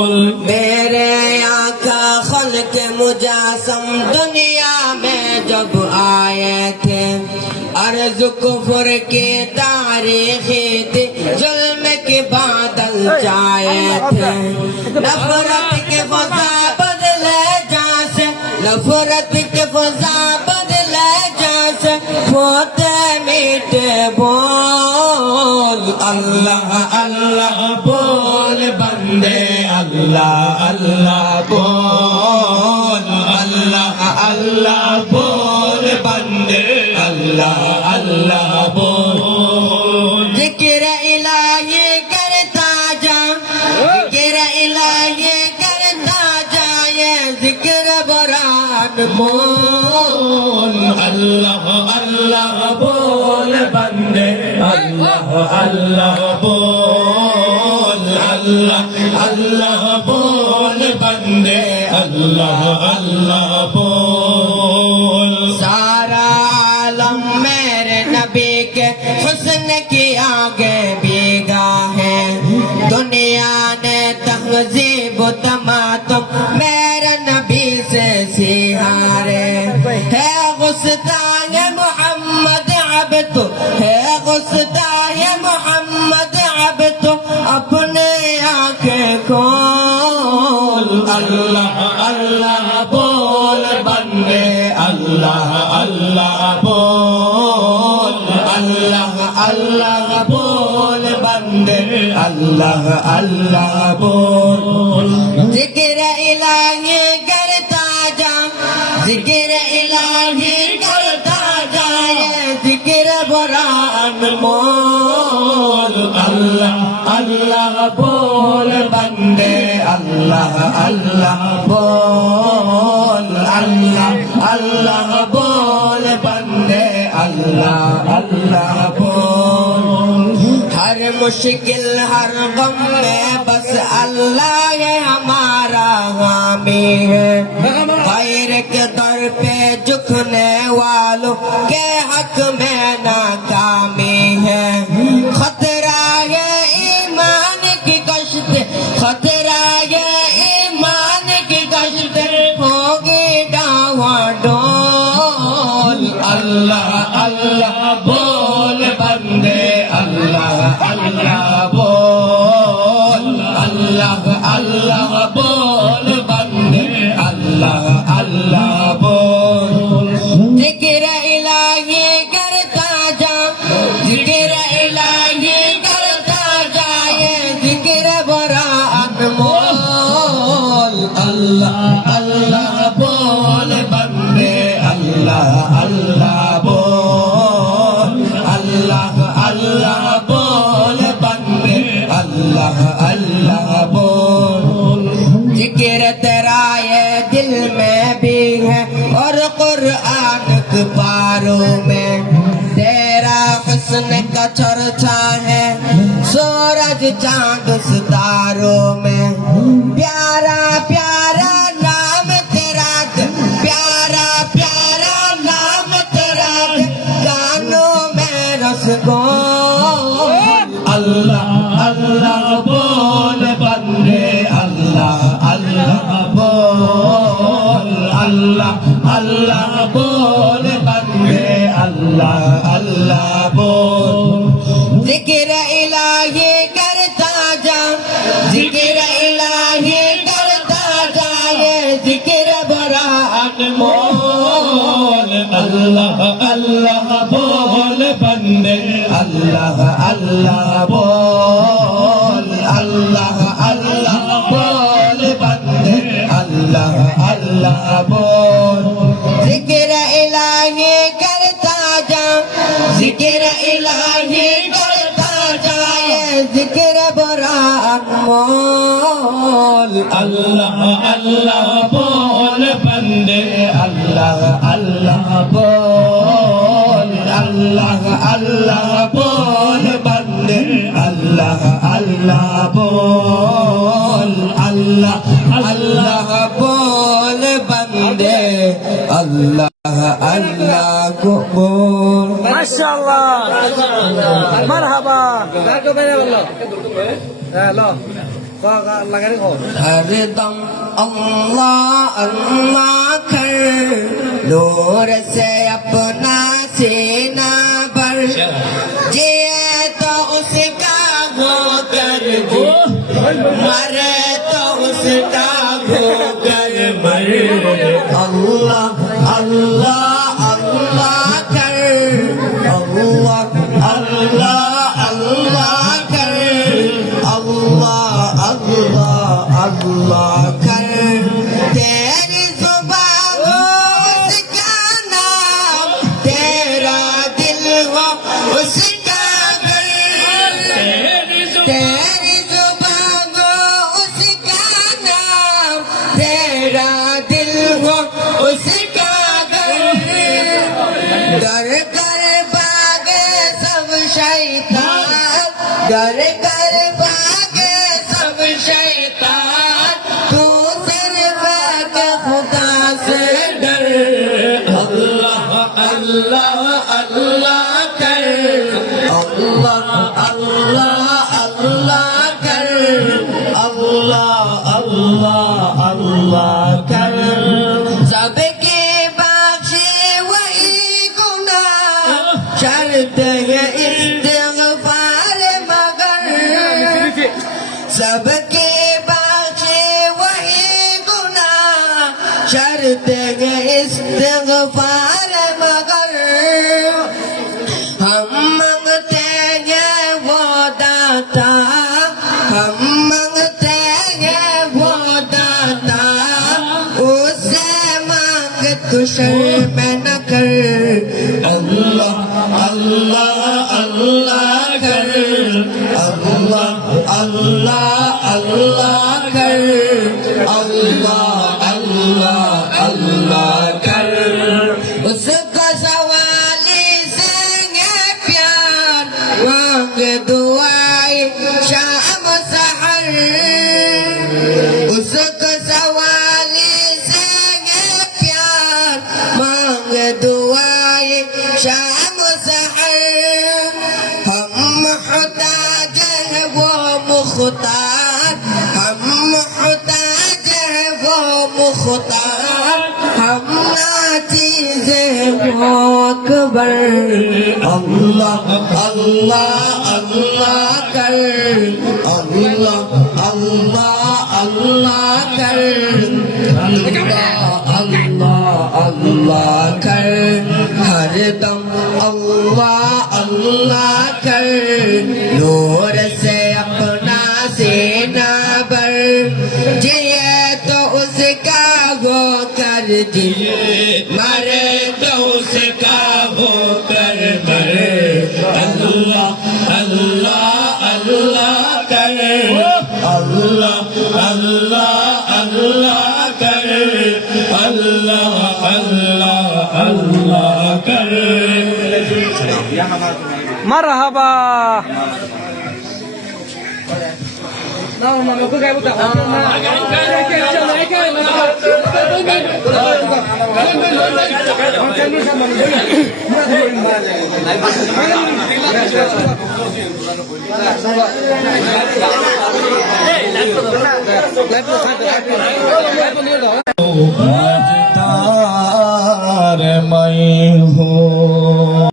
मेरे आका खल्क मुजासम दुनिया में जब आए थे, अर्ज़ कुफ्र के तारीख़ी थी, जुल्म के बादल छाए थे। नफरत के फ़ज़ा बदले जहाँ से, नफरत के फ़ज़ा बदले जहाँ से, होते मीठे बोल अल्लाह अल्लाह बोल बंदे, अल्लाह अल्लाह बोल, अल्लाह अल्लाह बोल बंदे, अल्लाह अल्लाह बोल। जिक्र इलाही करता जा, जिक्र इलाही करता जाए, जिक्र बरात बोल अल्लाह अल्लाह बोल बंदे, अल्लाह अल्लाह बोल, अल्लाह अल्लाह बोल बंदे, अल्लाह अल्लाह बोल। सारा आलम मेरे नबी के हुस्न की आगे भीगा है, दुनिया ने तहज़ीब तमातुम मेरे नबी से सिहारे है। गुस्ताए मोहम्मद अब तो है, गुस्ताए मोहम्मद अब तो अपने आंखें खोल, अल्लाह अल्लाह बोल बंदे, अल्लाह अल्लाह बोल, अल्लाह अल्लाह बोल बंदे, अल्लाह अल्लाह बोल। जिक्र इलाही करता जा, जिक्र इलाही करता जाए, जिक्र बुरान बोल अल्लाह अल्लाह बोल बंदे, अल्लाह अल्लाह बोल, अल्लाह अल्लाह बोल बंदे, अल्लाह अल्लाह बोल। हर मुश्किल हर गम में बस अल्लाह है हमारा हामी है, खैर के दर पे झुकने वालों के हक में नाकामी है। खतरा है ईमान की कश्त, खतरा है ईमान की कश्त, होगी डावाडोल अल्लाह अल्लाह बोल बंदे, अल्लाह अल्लाह बोल, अल्लाह अल्लाह बोल बंदे, अल्लाह अल्लाह बोल। जिक्र इलाही करता जा, जिक्र इलाही करता जाए, जिक्र बरात मोल, अल्लाह अल्लाह बोल बंदे, अल्लाह अल्लाह बोल, अल्लाह अल्लाह बोल बंदे, अल्लाह अल्लाह बोल। जिक्र तेरा ये दिल में भी है और कुरान के पारों में, तेरा हुस्न का चर्चा है सूरज चांद सितारों में। प्यारा प्यारा नाम तेरा, प्यारा प्यारा नाम तेरा, कानों में रसगोल अल्लाह अल्लाह बोल बंदे, अल्लाह अल्लाह बोल, अल्लाह अल्लाह बोल बंदे, अल्लाह अल्लाह बोल। जिक्र इलाही करता जा, जिक्र इलाही करता जाए, जिक्र बरात मोल, अल्लाह अल्लाह बोल बंदे, अल्लाह अल्लाह बोल, अल्लाह अल्लाह बोल बंदे, अल्लाह अल्लाह बोल। जिक्र इलाही करता जा, जिक्र इलाही करता जाए, जिक्र बरात मोल, अल्लाह अल्लाह बोल बंदे, अल्लाह अल्लाह बोल, अल्लाह अल्लाह बोल बंदे, अल्लाह अल्लाह बोल, अल्लाह अल्लाह बोल बंदे, अल्लाह अल्लाह को बोल। माशाअल्लाह, मरहबा। हरदम अल्लाह अल्लाह कर नूर से अपना सीना भर जिए तो उसका हो कर मरे तो उसका हो कर मर अल्लाह अल्लाह अल्लाह कर अल्लाह अल्लाह अल्लाह कर अल्लाह अल्लाह अल्लाह कर तेरी जुबान हो उसका नाम तेरा दिल हो उसका घर तेरी जुबान हो उसका नाम तेरा दिल हो उसका घर डर कर भागे सब शैतान डर कर भागे सब शैतान तू सिर्फ खुदा से डर अल्लाह अल्लाह अल्लाह कर अल्लाह अल्लाह अल्लाह कर अल्लाह अल्लाह अल्लाह कर सबके बख्शे वही गुनाह शर्त है इस्तिग़फ़ार मगर सबके बख्शे वही गुनाह शर्त है इस्तिग़फ़ार मगर हम मांगते हैं वो दाता हम मांगते हैं वो दाता उससे मांग तो शर्म न कर अल्लाह अल्लाह अल्लाह कर अल्लाह अल्लाह अल्लाह कर अल्लाह अल्लाह अल्लाह कर उसको सवाली से प्यार मांग दुआएं शाम सहर उसको सवाली से प्यार मांग दुआएं शाम सहर हम मुहताज है वो मुख्तार हम मुहताज है वो मुख्तार हम नाचीज है वो अकबर अल्लाह अल्लाह अल्लाह कर अल्लाह अल्लाह अल्लाह कर अल्लाह अल्लाह अल्लाह कर हरदम अल्लाह अल्लाह कर नूर से अपना सीना भर जिए तो उसका हो कर जिए मरे तो उसका हो कर मरे अल्लाह अल्लाह अल्लाह कर अल्लाह अल्लाह अल्लाह कर अल्लाह अल्लाह अल्लाह कर Marhaba. मज़दार मैं हूँ